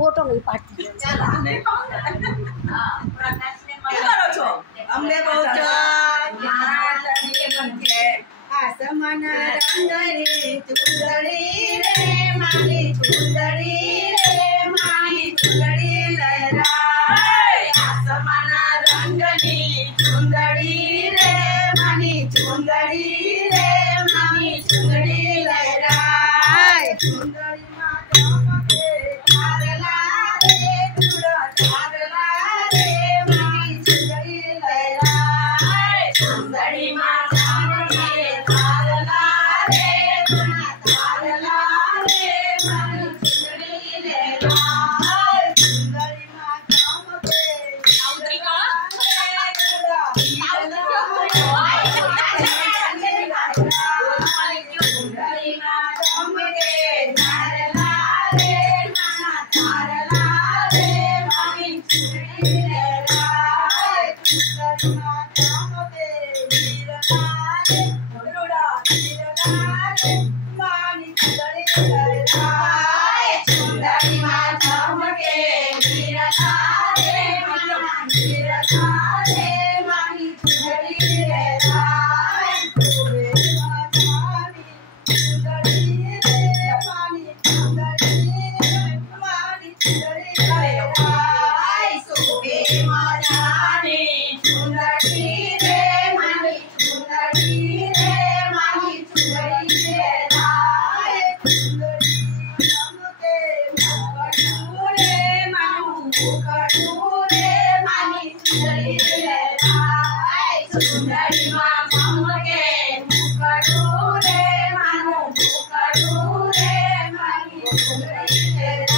photo नहीं पाटी अम्बे आसमान रंगरी चुंदड़ी रे माही चुंदड़ी रे माही चुंदड़ी लहराए आसमान रंगनी चुंदड़ी रे माही चुंदड़ी रे माही चुंदड़ी लहराए चुंदड़ी माता के तारला रे चुरा तारला रे माही चुंदड़ी लहराए चुंदड़ी माता चुंदड़ी माता के मुखड़ू रे मानू मुखड़ू रे माही चुंदड़ी